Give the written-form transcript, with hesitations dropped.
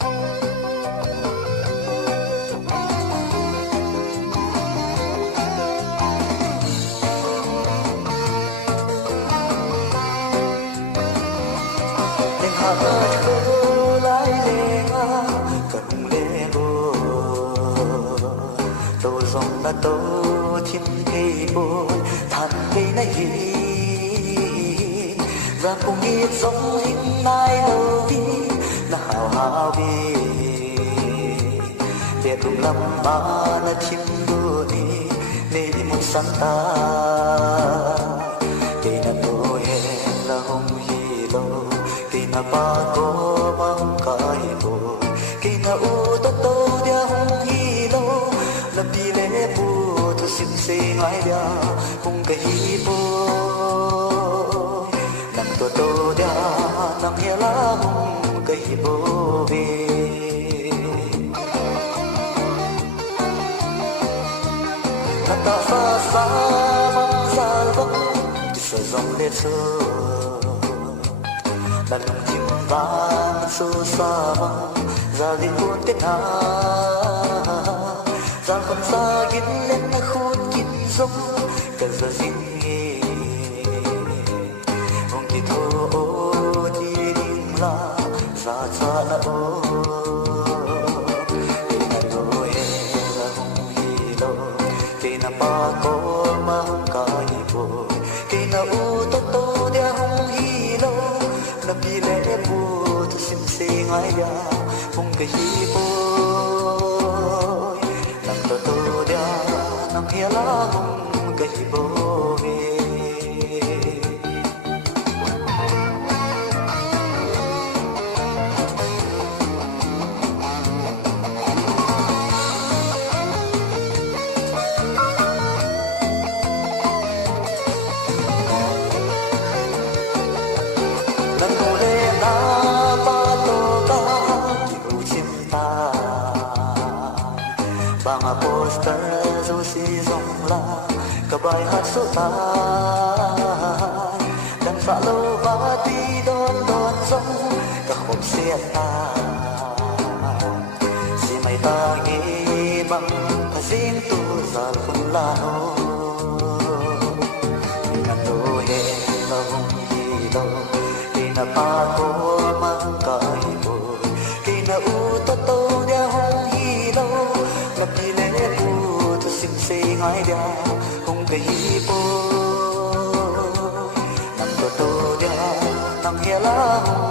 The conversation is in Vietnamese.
đừng hát khơi lại lệ nga cần lệ bồ tô dòng đã tô thiên kỳ bồ than cây này hi ra cùng nghe giống hình nai đâu đi là hào hào đi để cùng lâm ba là chim đua đi để đi một sáng ta để là tôi hẹn là hôm hi lâu khi na ba có mang cái bồ khi na u tô tô dia hôm hi lâu là đi lễ bồ tôi xin xin ngay dia cùng cái hi bồ nằm tô tô dia nằm here là cùng cái hi bồ về ta xa xa vắng xa vắng sợ dòng lệ thơ là lòng chim vang sâu xa vắng ra đi buồn tết hà ra không xa gin lên na khôn gin giống cả giờ gin nghe ông chỉ thô chỉ đinh la ra xa na ô ba có mang cái bồ khi nào u tô tô dia hong hi lo na pi lệ bồ tu sim se ngai dia hong cái hi bồ nam tô tô dia nam hia la hong cái hi bồ về mga poster dù si dòng la cả bài hát số ta đang phá lâu và đi đón đón giống cả khúc xe ta si mày ta nghĩ bằng xin tu ra không la nô nằm đô hê là hùng gì đâu khi na pa cô mang cái bồi khi na u tô tô đeo hùng gì đâu gặp đi lễ bồ tôi xin say ngay dia không cái hi bồ nằm tô tô dia nằm here la